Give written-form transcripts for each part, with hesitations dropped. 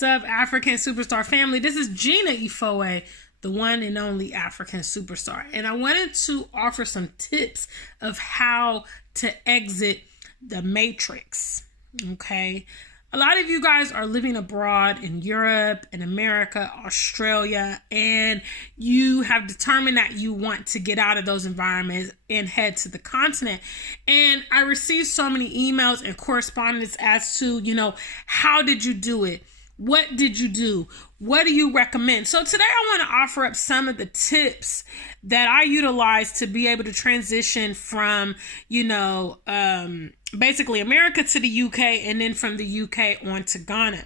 What's up, African Superstar family? This is Gina Ifoe, the one and only African Superstar. And I wanted to offer some tips of how to exit the matrix. Okay. A lot of you guys are living abroad in Europe, in America, Australia, and you have determined that you want to get out of those environments and head to the continent. And I received so many emails and correspondence as to, how did you do it? What did you do? What do you recommend? So today I want to offer up some of the tips that I utilize to be able to transition from, basically America to the UK and then from the UK on to Ghana.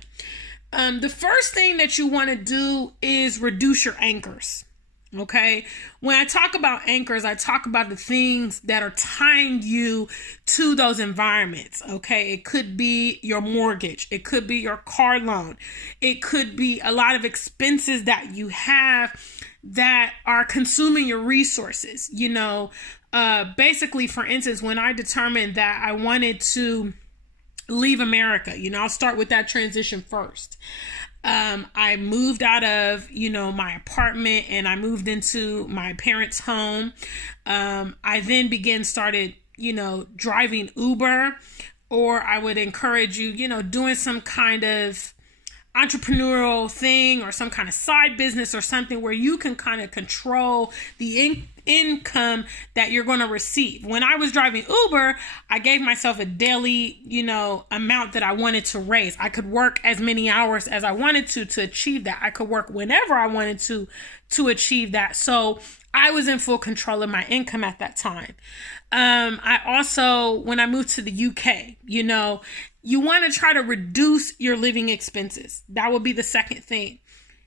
The first thing that you want to do is reduce your anchors. Okay. When I talk about anchors, I talk about the things that are tying you to those environments. Okay. It could be your mortgage. It could be your car loan. It could be a lot of expenses that you have that are consuming your resources. Basically, for instance, when I determined that I wanted to leave America, I'll start with that transition first. I moved out of, my apartment and I moved into my parents' home. I then started driving Uber, or I would encourage you, doing some kind of entrepreneurial thing or some kind of side business or something where you can kind of control the income that you're going to receive. When I was driving Uber, I gave myself a daily, amount that I wanted to raise. I could work as many hours as I wanted to achieve that. I could work whenever I wanted to achieve that. So I was in full control of my income at that time. I also, when I moved to the UK, you want to try to reduce your living expenses. That would be the second thing.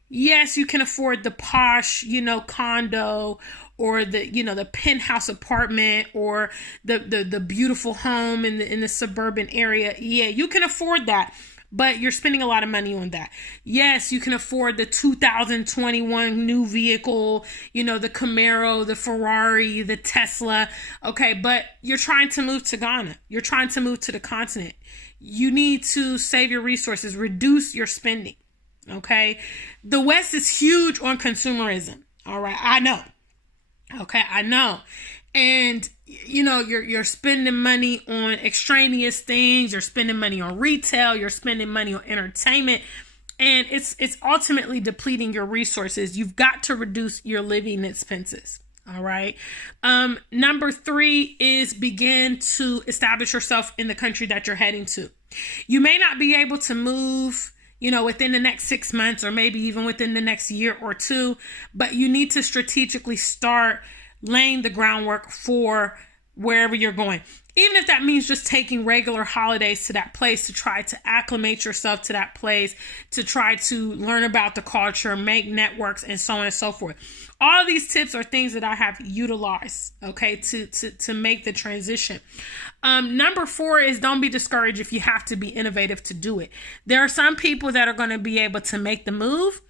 Yes, you can afford the posh, condo, or the penthouse apartment, or the beautiful home in the suburban area. Yeah, you can afford that, but you're spending a lot of money on that. Yes, you can afford the 2021 new vehicle, the Camaro, the Ferrari, the Tesla. Okay, but you're trying to move to Ghana. You're trying to move to the continent. You need to save your resources, reduce your spending. Okay, the West is huge on consumerism. All right, I know. Okay, I know. And you're spending money on extraneous things, you're spending money on retail, you're spending money on entertainment, and it's ultimately depleting your resources. You've got to reduce your living expenses. All right. Number 3 is begin to establish yourself in the country that you're heading to. You may not be able to move within the next 6 months, or maybe even within the next year or two, but you need to strategically start laying the groundwork for wherever you're going. Even if that means just taking regular holidays to that place to try to acclimate yourself to that place, to try to learn about the culture, make networks, and so on and so forth. All of these tips are things that I have utilized, okay, to make the transition. Number 4 is don't be discouraged if you have to be innovative to do it. There are some people that are going to be able to make the move,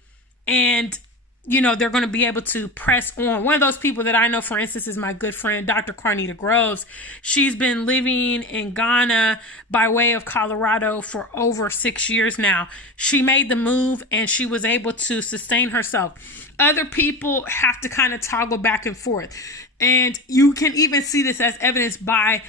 and they're going to be able to press on. One of those people that I know, for instance, is my good friend, Dr. Carnita Groves. She's been living in Ghana by way of Colorado for over 6 years now. She made the move and she was able to sustain herself. Other people have to kind of toggle back and forth. And you can even see this as evidenced by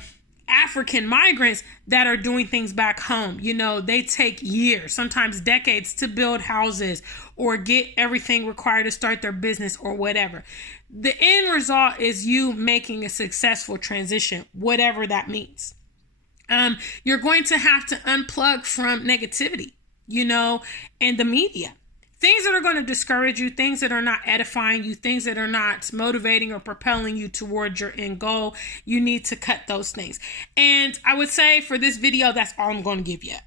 African migrants that are doing things back home. They take years, sometimes decades, to build houses or get everything required to start their business or whatever. The end result is you making a successful transition, whatever that means. You're going to have to unplug from negativity, and the media. Things that are going to discourage you, things that are not edifying you, things that are not motivating or propelling you towards your end goal, you need to cut those things. And I would say for this video, that's all I'm going to give you.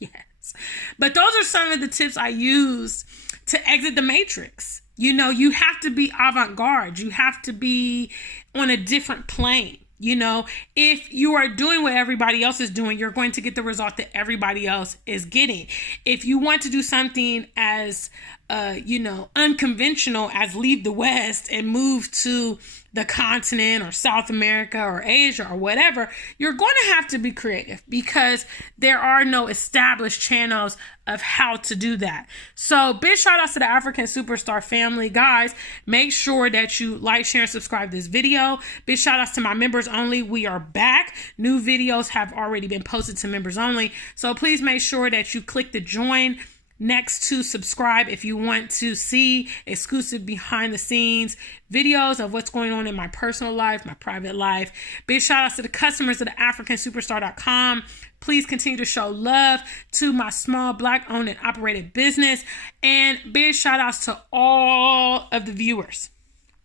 Yes. But those are some of the tips I use to exit the matrix. You have to be avant-garde. You have to be on a different plane. If you are doing what everybody else is doing, you're going to get the result that everybody else is getting. If you want to do something as unconventional as leave the West and move to the continent or South America or Asia or whatever, you're going to have to be creative because there are no established channels of how to do that. So big shout outs to the African Superstar family. Guys, make sure that you like, share, and subscribe to this video. Big shout outs to my members only. We are back. New videos have already been posted to members only. So please make sure that you click the join next to subscribe if you want to see exclusive behind the scenes videos of what's going on in my personal life, my private life. Big shout outs to the customers of the AfricanSuperstar.com. Please continue to show love to my small Black owned and operated business. And big shout outs to all of the viewers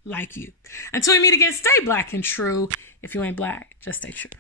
like you. Until we meet again, stay Black and true. If you ain't Black, just stay true.